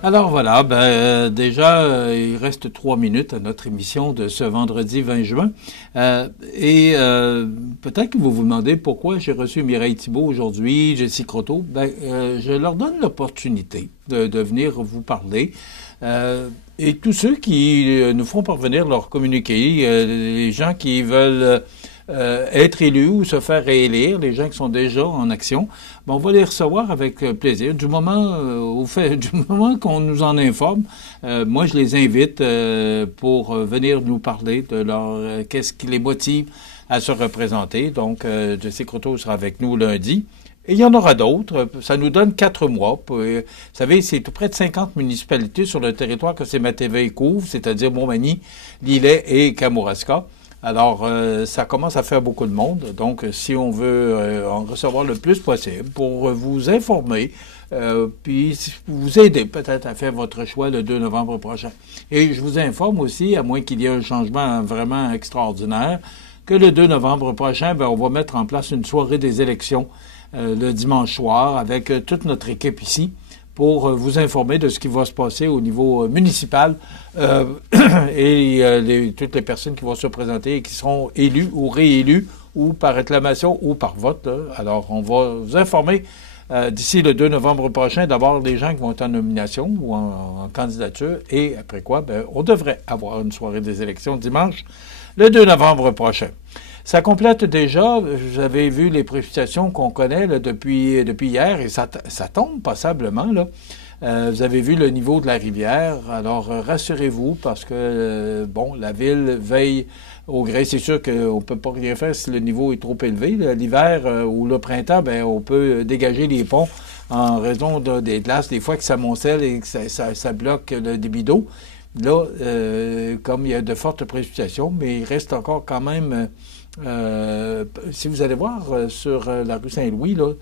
Alors voilà, déjà, il reste 3 minutes à notre émission de ce vendredi 20 juin. Peut-être que vous vous demandez pourquoi j'ai reçu Mireille Thibault aujourd'hui, Jessie Croteau. Je leur donne l'opportunité de venir vous parler. Et tous ceux qui nous font parvenir leur communiqué, les gens qui veulent être élus ou se faire réélire, les gens qui sont déjà en action, on va les recevoir avec plaisir. Du moment du moment qu'on nous en informe, moi je les invite pour venir nous parler de leur qu'est-ce qui les motive à se représenter. Donc, Jessie Croteau sera avec nous lundi. Et il y en aura d'autres. Ça nous donne 4 mois. Vous savez, c'est tout près de 50 municipalités sur le territoire que ces Mathévé couvrent, c'est-à-dire Montmagny, Lillet et Kamouraska. Alors, ça commence à faire beaucoup de monde. Donc, si on veut en recevoir le plus possible pour vous informer, puis vous aider peut-être à faire votre choix le 2 novembre prochain. Et je vous informe aussi, à moins qu'il y ait un changement vraiment extraordinaire, que le 2 novembre prochain, on va mettre en place une soirée des élections le dimanche soir avec toute notre équipe ici pour vous informer de ce qui va se passer au niveau municipal toutes les personnes qui vont se présenter et qui seront élues ou réélues ou par acclamation ou par vote. Là. Alors, on va vous informer d'ici le 2 novembre prochain, d'abord les gens qui vont être en nomination ou en candidature et après quoi, on devrait avoir une soirée des élections dimanche, le 2 novembre prochain. Ça complète déjà, vous avez vu les précipitations qu'on connaît là, depuis hier, et ça tombe passablement. Là. Vous avez vu le niveau de la rivière, alors rassurez-vous, parce que, la ville veille au gré. C'est sûr qu'on ne peut pas rien faire si le niveau est trop élevé. L'hiver ou le printemps, on peut dégager les ponts en raison des glaces, des fois que ça amoncelle et que ça bloque le débit d'eau. Là, comme il y a de fortes précipitations, mais il reste encore quand même... si vous allez voir sur la rue Saint-Louis, là,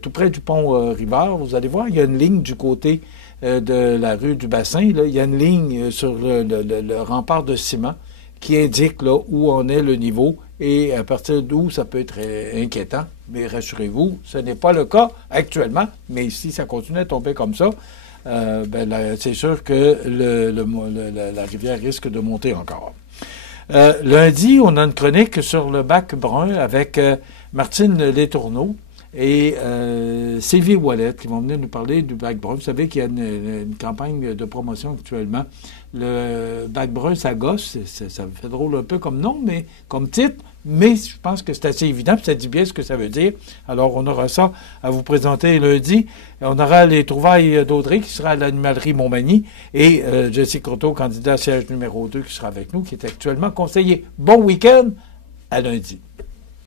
tout près du pont Rivard, vous allez voir, il y a une ligne du côté de la rue du Bassin. Là, il y a une ligne sur le rempart de ciment qui indique là, où en est le niveau et à partir d'où ça peut être inquiétant. Mais rassurez-vous, ce n'est pas le cas actuellement, mais si ça continue à tomber comme ça, c'est sûr que la rivière risque de monter encore. Lundi, on a une chronique sur le bac brun avec Martine Letourneau et Sylvie Ouellet qui vont venir nous parler du bac brun. Vous savez qu'il y a une campagne de promotion actuellement. Le bac brun, ça gosse. Ça fait drôle un peu comme nom, mais comme titre. Mais je pense que c'est assez évident, puis ça dit bien ce que ça veut dire. Alors, on aura ça à vous présenter lundi. On aura les trouvailles d'Audrey, qui sera à l'animalerie Montmagny, et Jessie Croteau, candidat à siège numéro 2, qui sera avec nous, qui est actuellement conseiller. Bon week-end, à lundi.